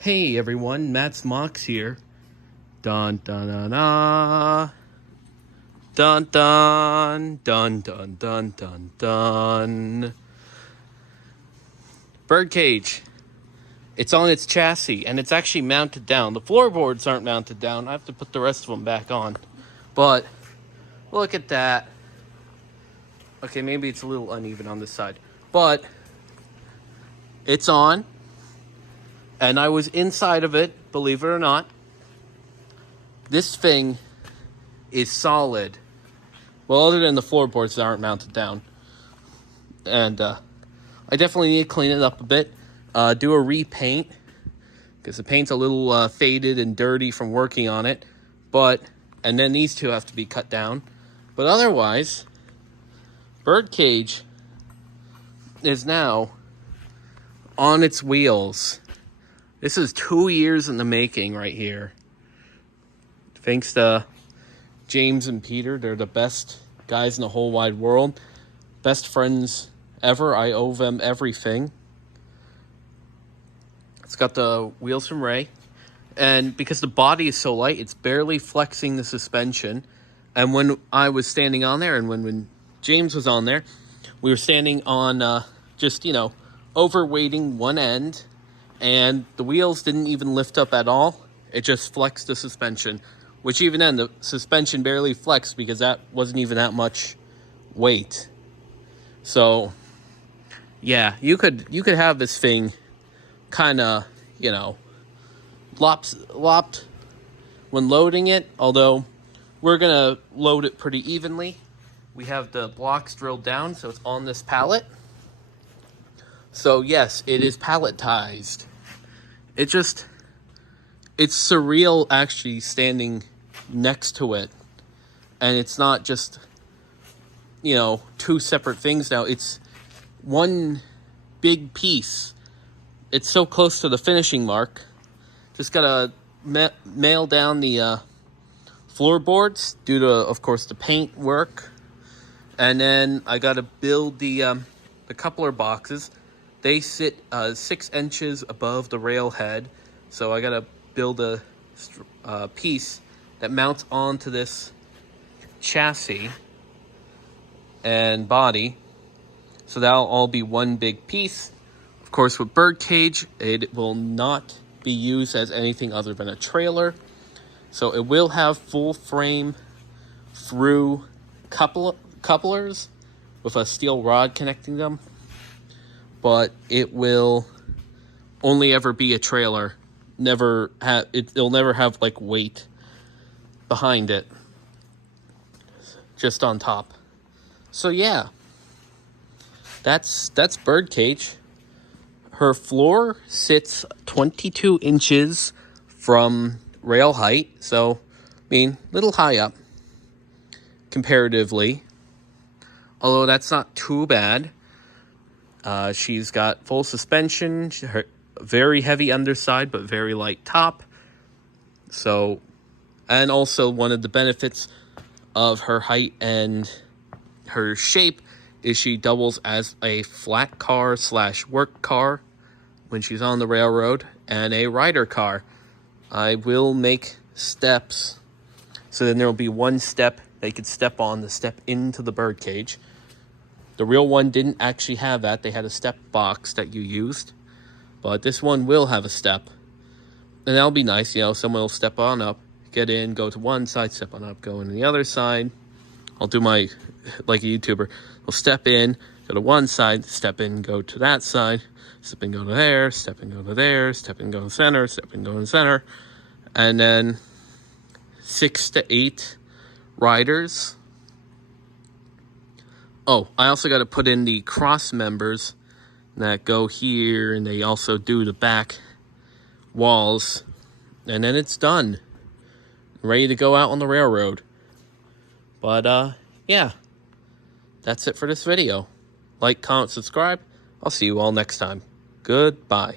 Hey everyone, Matt's Mox here. Dun dun dun dun. Dun dun dun dun dun dun dun. Birdcage. It's on its chassis and it's actually mounted down. The floorboards aren't mounted down. I have to put the rest of them back on. But look at that. Okay, maybe it's a little uneven on this side. But it's on. And I was inside of it, believe it or not. This thing is solid. Well, other than the floorboards that aren't mounted down. And I definitely need to clean it up a bit. Do a repaint. Because the paint's a little faded and dirty from working on it. And then these two have to be cut down. But otherwise, Birdcage is now on its wheels. This is 2 years in the making right here. Thanks to James and Peter. They're the best guys in the whole wide world. Best friends ever. I owe them everything. It's got the wheels from Ray. And because the body is so light, it's barely flexing the suspension. And when I was standing on there and when James was on there, we were standing on just, overweighting one end. And the wheels didn't even lift up at all. It just flexed the suspension. Which even then, the suspension barely flexed because that wasn't even that much weight. So, yeah, you could have this thing kind of, lopped when loading it. Although, we're going to load it pretty evenly. We have the blocks drilled down, so it's on this pallet. So, yes, it is palletized. It's surreal actually standing next to it. And it's not just, two separate things now. It's one big piece. It's so close to the finishing mark. Just gotta nail down the floorboards due to, of course, the paint work. And then I gotta build the coupler boxes. They sit 6 inches above the rail head. So I gotta build a piece that mounts onto this chassis and body. So that'll all be one big piece. Of course, with Birdcage, it will not be used as anything other than a trailer. So it will have full frame through couplers with a steel rod connecting them. But it will only ever be a trailer. It'll never have weight behind it. Just on top. So yeah. That's Birdcage. Her floor sits 22 inches from rail height. So, little high up comparatively. Although that's not too bad. She's got full suspension, her very heavy underside, but very light top. So, and also one of the benefits of her height and her shape is she doubles as a flat car / work car when she's on the railroad and a rider car. I will make steps. So then there will be one step they could step on to step into the Birdcage. The real one didn't actually have that. They had a step box that you used. But this one will have a step. And that'll be nice. Someone will step on up, get in, go to one side, step on up, go in the other side. I'll do like a YouTuber. I'll step in, go to one side, step in, go to that side, step in, go to there, step in, go to there, step in, go to center, step in, go to center. And then 6 to 8 riders. Oh, I also got to put in the cross members that go here, and they also do the back walls. And then it's done. Ready to go out on the railroad. But, yeah. That's it for this video. Like, comment, subscribe. I'll see you all next time. Goodbye.